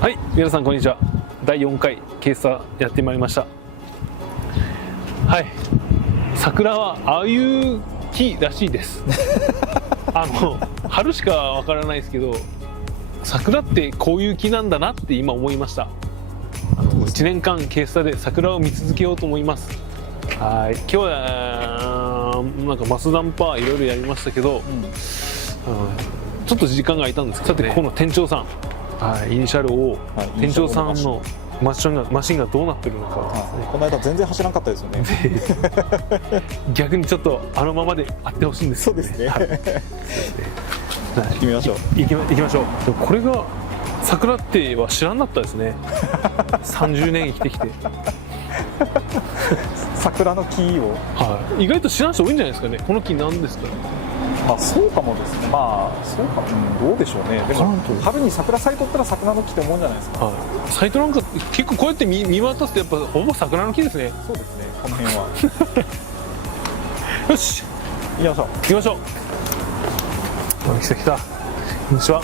はい、皆さんこんにちは。第4回ケースターやってまいりました。はい、桜はああいう木らしいです春しかわからないですけど、桜ってこういう木なんだなって今思いました。1年間ケースターで桜を見続けようと思います。はい、今日はなんかマスダンパーいろいろやりましたけど、ちょっと時間が空いたんですけど、さてここの店長さん、イニシャルを、店長さんのマシンがどうなってるのか、この間全然走らなかったですよね逆にちょっとあのままであってほしいんですよね。そうですね、行きましょう。でもこれが桜っては知らんかったですね30年生きてきて桜の木を、意外と知らん人多いんじゃないですかね。この木なんですかね。そうかもですね。そうか、どうでしょうね。でも春に桜咲いとったら桜の木って思うんじゃないですか。サイトなんか結構こうやって見渡すとやっぱほぼ桜の木ですね。そうですね、この辺はよし、行きましょう。来た。こんにちは。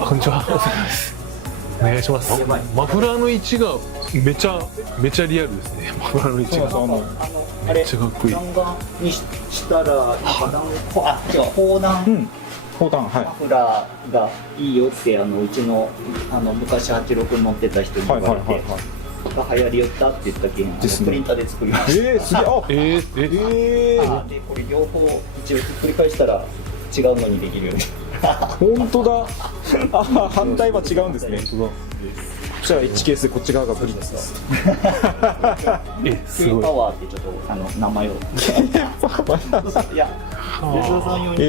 こんにちは。お願いします。マフラーの位置がめちゃリアルですね。マフラーの位置がめっちゃかっこいい。弾丸にしたら砲弾マフラーがいいよってうちの昔86乗ってた人に言われて、が流行りよったって言ったけんプリンターで作りました。すげえ。でこれ両方一応ひっくり返したら違うのにできるように。本当だ。反対は違うんですね。こちら1ケースでこっち側がブリッツです。すごい。パワーってちょっと名前を。いや、吉田さん用に。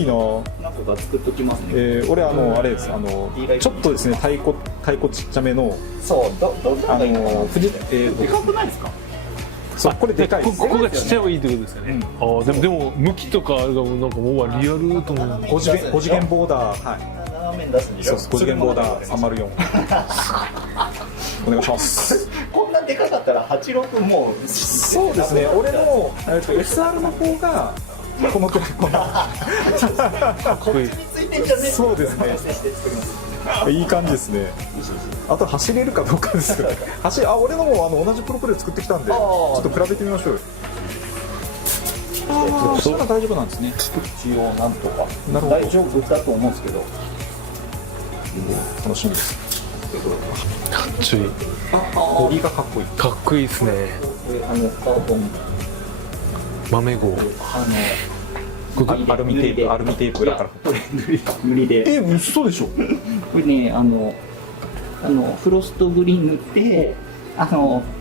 いいな。何個か作っときますね。俺あれです。ちょっとですね、太鼓ちっちゃめの。そう。どんなのがいいのかな。でかくないですか。これでかいです。ここがちっちゃい方がいいってことですよね。でも向きとかあれがなんかもうリアルと思う。5次元ボーダー。斜めに出すんでしょ。5次元ボーダー304。お願いします。こんなでかかったら86もう。そうですね。俺のSR の方がこのくらいこっちについてんじゃね。そうですね。いい感じですね。あと走れるかどうかですよ。俺のも同じプロペラ作ってきたんで、ちょっと比べてみましょうよ。そしたら大丈夫なんですね。一応なんとか大丈夫だと思うんですけど。楽しみです。かっちょいい。ボディがかっこいい。かっこいいですね。カーボン豆号。アルミテープだから。塗りで。嘘でしょ。これね、フロストグリーン塗って、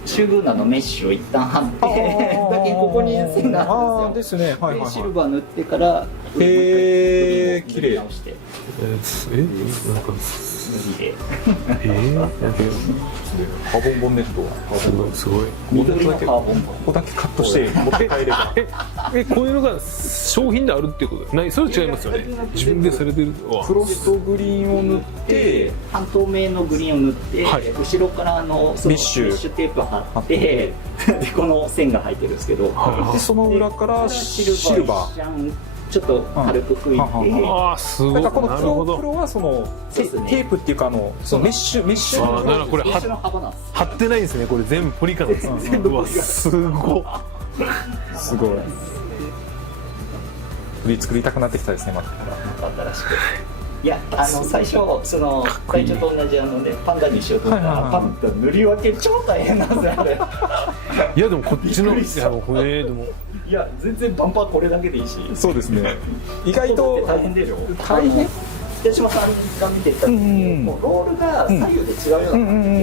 シューブーナのメッシュを一旦貼って、だけここに線があるんですよ。ですね。シルバー塗ってから、綺麗。直して。なんかカーボンボンネットはすごい。緑のカーボンここだけカットして持って帰れば。こういうのが商品であるっていうことない？それ違いますよね。自分でされてる。フロストグリーンを塗って半透明のグリーンを塗って、後ろからメッシュテープ貼ってでこの線が入ってるんですけど、でその裏からシルバーちょっと軽く拭いて、すごい。この黒はそのテープっていうかそのメッシュだからこれ貼ってないんですね。これ全部ポリカなんです。全部すごい。作りたくなってきたですね。また新しく。いや最初会長と同じパンダにしようと思ったらパンダ塗り分け超大変なんですよあれ。いやでもこっちのでもいや全然バンパーこれだけでいいし。そうですね。意外と大変でしょ。大変。八島さんが見てた時にロールが左右で違うような感じ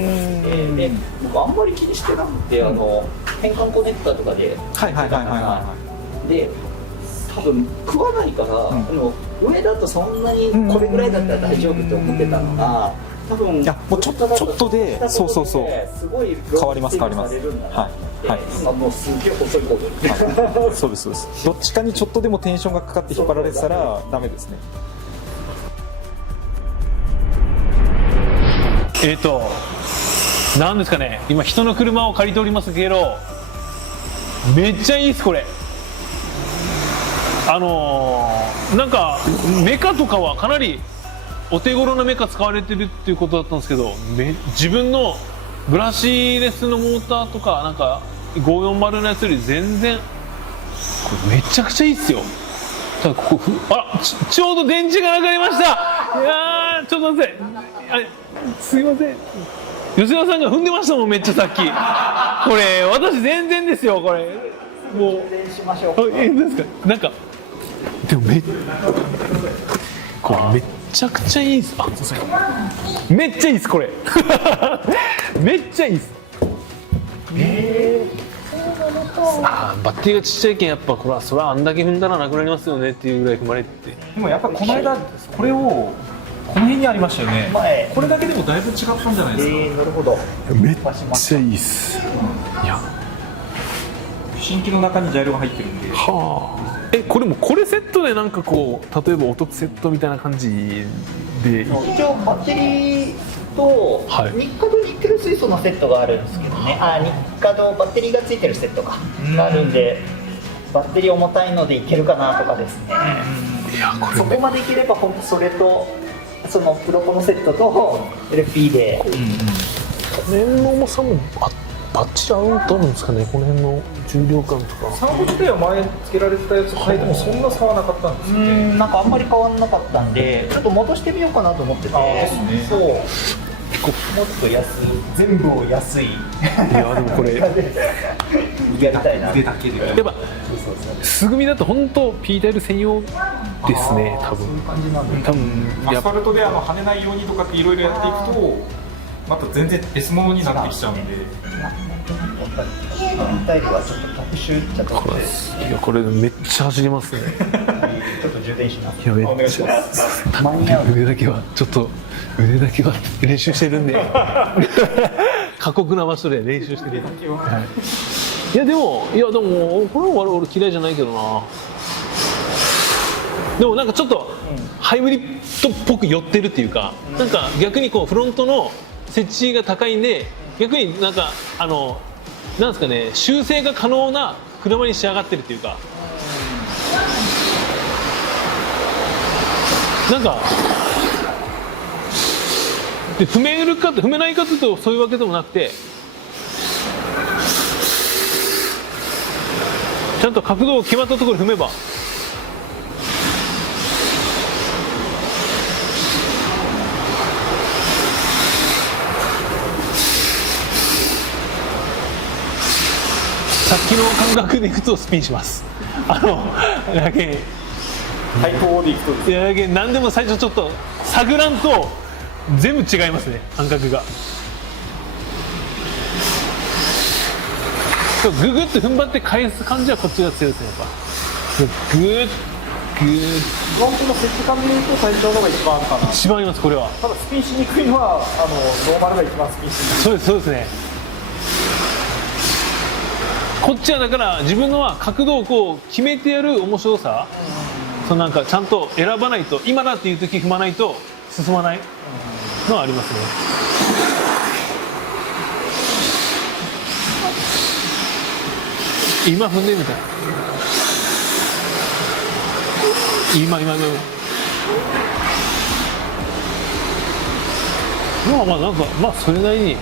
で、僕あんまり気にしてなくて変換コネクタとかでで多分食わないから、上だとそんなにこれぐらいだったら大丈夫って思ってたのが、多分もうちょっとでそうすごい変わります。今もうすげえ細い方で。そうです。どっちかにちょっとでもテンションがかかって引っ張られてたらダメですね。なんですかね。今人の車を借りておりますけど、めっちゃいいですこれ。なんかメカとかはかなりお手頃なメカ使われてるっていうことだったんですけど、自分のブラシレスのモーターとかなんか540のやつより全然これめちゃくちゃいいっすよ。ただここちょうど電池がなくなりました。いやーちょっと待ってすいません、吉田さんが踏んでましたもんめっちゃさっき。これ私全然ですよこれ。もうしましょう。どうですか。なんかでもこれめっちゃくちゃいいです。めっちゃいいですこれ。めっちゃいいです。バッテリーがちっちゃいけんやっぱこれはそれはあんだけ踏んだらなくなりますよねっていうぐらい踏まれてて。でもやっぱこの間これをこの辺にありましたよね。これだけでもだいぶ違ったんじゃないですか。なるほど。めっちゃいいっす。いや新機の中にジャイロが入ってるんで。はあ。これセットでなんかこう例えばお得セットみたいな感じで。一応バッテリーとニッカドニッケル水素のセットがあるんですけどね。ニッカドバッテリーがついてるセットがあるんで、バッテリー重たいのでいけるかなとかですね。いやこれそこまでいければ本当それとそのプロコのセットと LP で。この辺の重さもバッチリ合うと思うんですかね。この辺の重量感とか。サーボ自体は前つけられてたやつ変えてもそんな差はなかったんですよね。なんかあんまり変わんなかったんで、ちょっと戻してみようかなと思ってて。そう。もっと安い、全部を安い。いやでもこれやりたいな。腕だけで。やっぱ素組みだと本当 P タイル専用ですね多分。多分アスファルトで跳ねないようにとかっていろいろやっていくとまた全然 S 物になってきちゃうんで。P タイルはちょっと特殊っちゃ特殊です。いやこれめっちゃ走りますね。ちょっと充電します。いやめっちゃ腕だけは練習してるんで過酷な場所で練習してる。いやでもこれは俺嫌いじゃないけどな。でもなんかちょっとハイブリッドっぽく寄ってるっていうか、なんか逆にこうフロントの設置が高いんで逆になんかなんですかね、修正が可能な車に仕上がってるっていうか、なんかで踏めないかというとそういうわけでもなくて、ちゃんと角度を決まったところで踏めばさっきの感覚でいくとスピンします。だけ対抗でいくと。いやだけ何でも最初ちょっと探らんと全部違いますね感覚が。ググッと踏ん張って返す感じはこっちが強いですねやっぱ。グッフロントの設置感でいうと最初の方が一番かな。一番ありますこれは。ただスピンしにくいのはノーマルが一番スピンしにくい。そうですね。こっちはだから自分のは角度をこう決めてやる面白さ、なんかちゃんと選ばないと今だっていう時踏まないと進まないのはありますね。今踏んでみたい。今まあなんかまあそれなりに。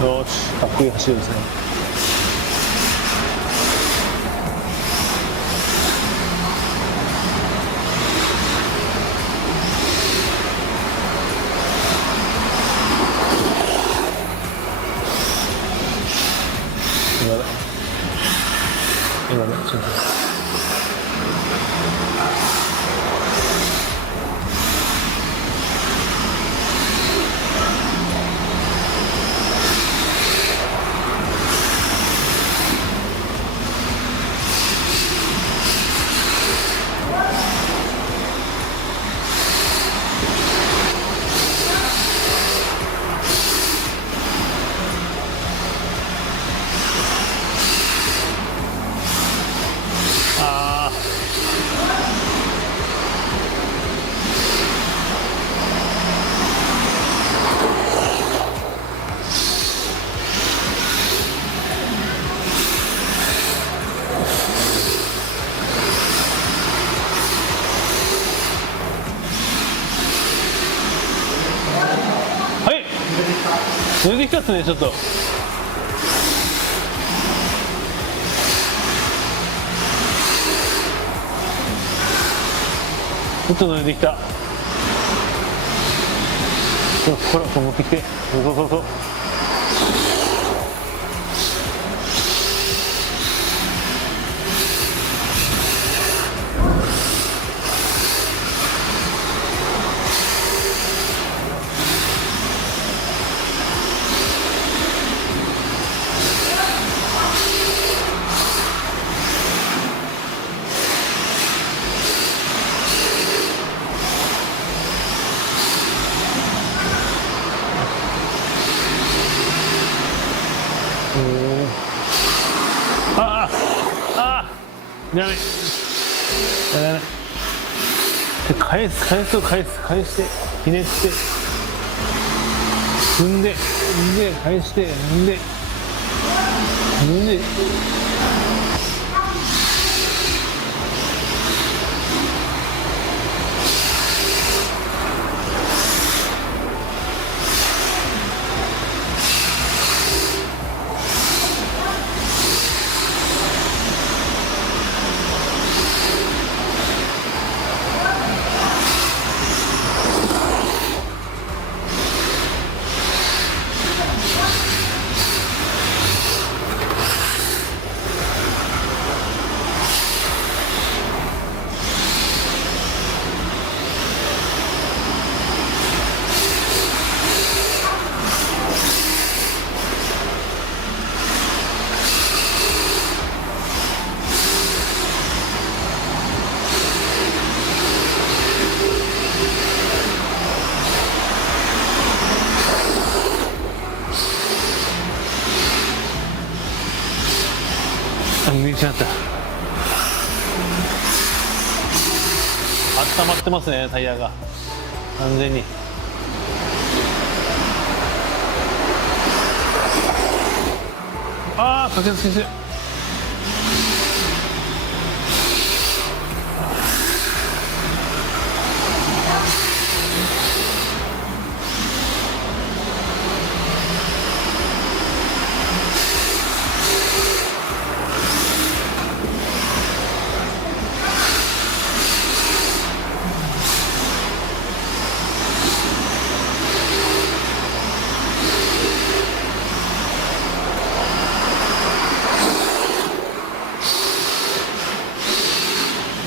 よし、かっこいい走りですね。抜いてきたっすね、ちょっと。ちょっと抜いてきた。ほら、持ってきて。そうそうそう。ダメ。ダメ。返してひねって踏んで返して踏んで抜いちゃった。温まってますね、タイヤが完全に。ああ、かけつけて。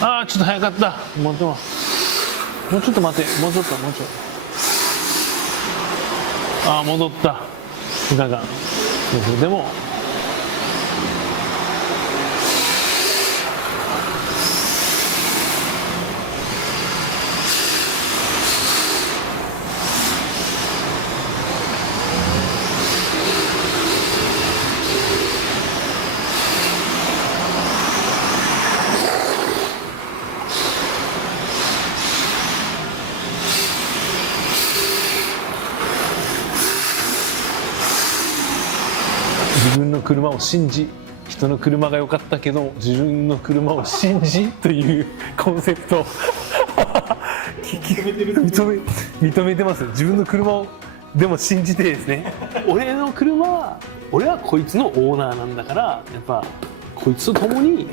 ああ、ちょっと早かった。もうちょっと待て。もうちょっと。ああ、戻った。いかが。でも。自分の車を信じ、人の車が良かったけど自分の車を信じというコンセプト認めてます。自分の車をでも信じてですね、俺の車、俺はこいつのオーナーなんだから、やっぱこいつと共に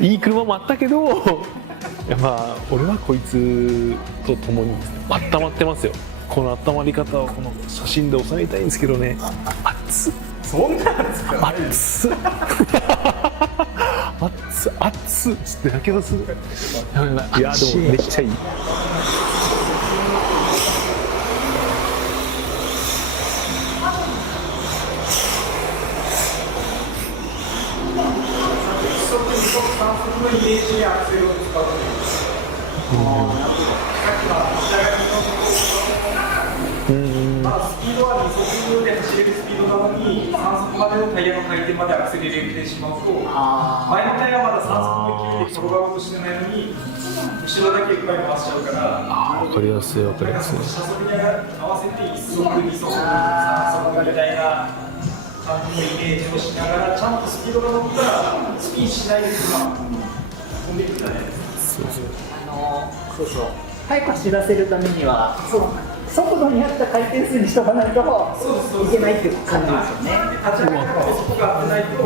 いい車もあったけど、やっぱ俺はこいつと共に温まってますよ。この温まり方をこの写真で収めたいんですけどね。熱っ、そんなんですか。熱っ熱っつってやけどする。やばいやばい。いやでもめっちゃいい。スピードは2速で走れるスピードなのに3速までのタイヤの回転までアクセル入れてしまうと、前のタイヤはまだ3速の勢いで転がろうとしてないのに後ろだけいっぱい回しちゃうから。わかりやすいわかりやすい。車速に合わせて1速2速3速みたいな感じのイメージをしながら、ちゃんとスピードが乗ったらスピンしないで車飛んでいくんじゃないですか。そうそう、早く走らせるためには、速度に合った回転数にしとかないといけないっていう感じですよね。立ち上がりの加速が合ってないと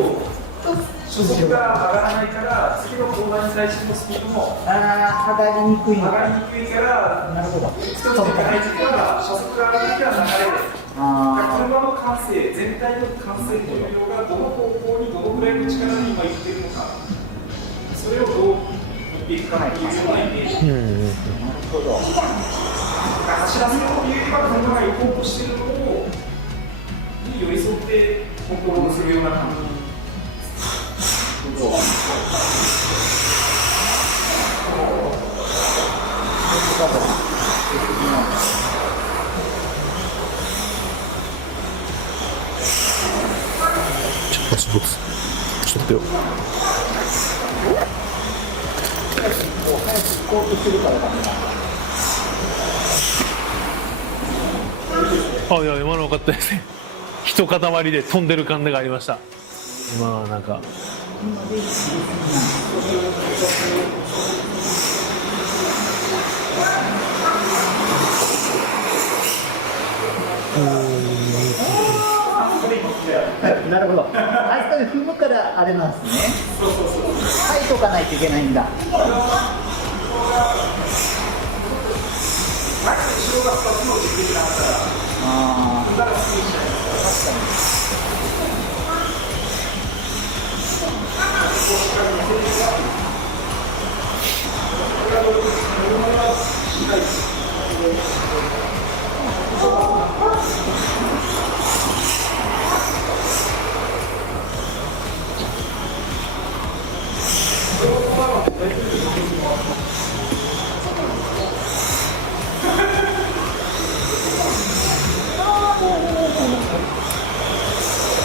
初速が上がらないから次のコーナーに対してのスピードも上がりにくいの上がりにくいから、なるほど。そうか。初速が上がるときは流れで。車の完成、全体の完成というのがどの方向にどのぐらいの力で今いっているのか、それをどう持っていくかというようなイメージ。なるほど。走らせようというよりは車が行こうとしているのをに寄り添ってコントロールするような感じ。ちょっと待ってよ。いや、今の分かったですね。一塊で飛んでる感じがありました。今はなんかなるほど。あそこで踏むからあれなんですね。書いとかないといけないんだ。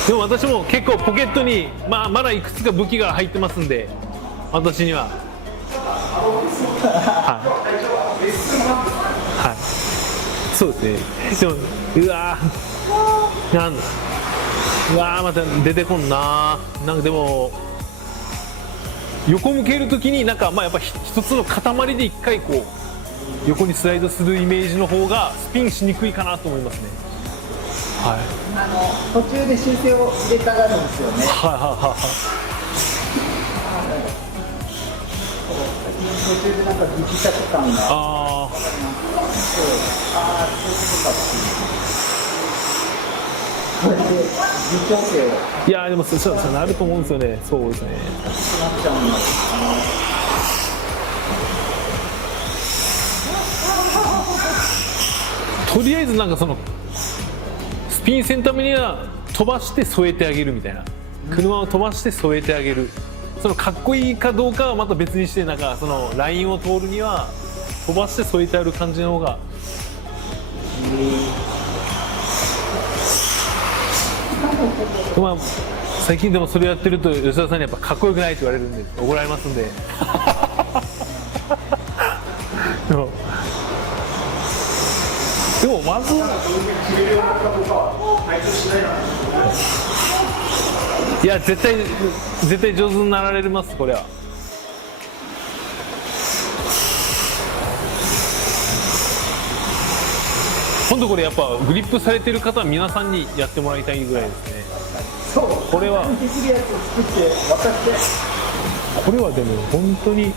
でも私も結構ポケットに、まだいくつか武器が入ってますんで、私にははい、そうですね。でもまた出てこんな。なんかでも横向けるときになんかやっぱ一つの塊で一回こう横にスライドするイメージの方がスピンしにくいかなと思いますね。はい、途中で修正を入れたがるんですよね。途中でなんかギクシャク感が。そういうことかっていう。こうやって微調整を。いやでもそうなると思うんですよね。そうですね。なっちゃうんだ。とりあえずなんかそのスピンせんためには飛ばして添えてあげるみたいな、車を飛ばして添えてあげる、そのかっこいいかどうかはまた別にして、なんかそのラインを通るには飛ばして添えてある感じの方が最近でもそれやってると吉田さんにやっぱかっこよくないって言われるんで怒られますんででもまずいや絶対上手になられます。これは今度これやっぱグリップされてる方は皆さんにやってもらいたいぐらいですね。そう、これはできるやつを作って渡して。これはでも本当に